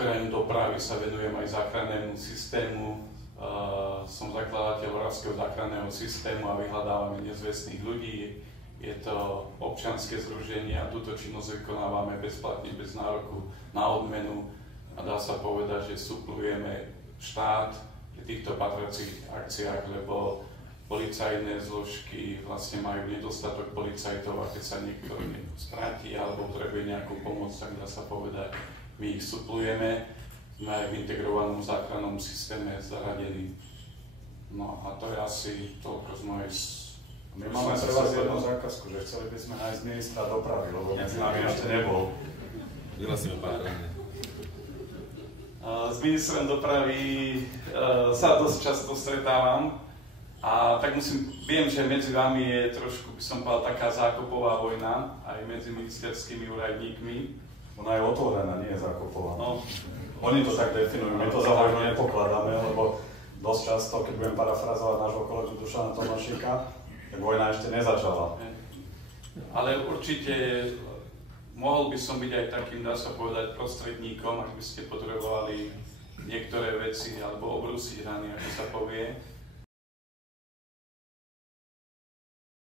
okrem dopravy sa venujem aj záchrannému systému. Som zakladateľ Oravského záchranného systému a vyhľadávame nezvestných ľudí. Je to občianske združenie a túto činnosť vykonávame bezplatne, bez nároku na odmenu. A dá sa povedať, že suplujeme štát pri týchto patracích akciách, lebo policajné zložky vlastne majú nedostatok policajtov a keď sa niekto stratí alebo potrebuje nejakú pomoc, tak dá sa povedať, my ich suplujeme. Sme aj v integrovanom záchrannom systéme zaradení. No a to je asi toľko z mojej... My máme pre vás jednu zákazku, že chceli by sme nájsť ministra dopravy, lebo medzi nami ešte nebol. Vyhlasíme pár. S ministrom dopravy sa dosť často stretávam a tak viem, že medzi vami je trošku, by som povedal, taká zákopová vojna aj medzi ministerskými úradníkmi. Ona je otvorená, nie je zákopová. No. Oni to tak definujú, my to za vojnu nepokladáme, lebo dosť často, keď budem parafrazovať nášho kolegu Dušana Tomášika, tak vojna ešte nezačala. Ale určite mohol by som byť aj takým, dá sa povedať, prostredníkom, ak by ste potrebovali niektoré veci alebo obrúsiť rany, ako sa povie.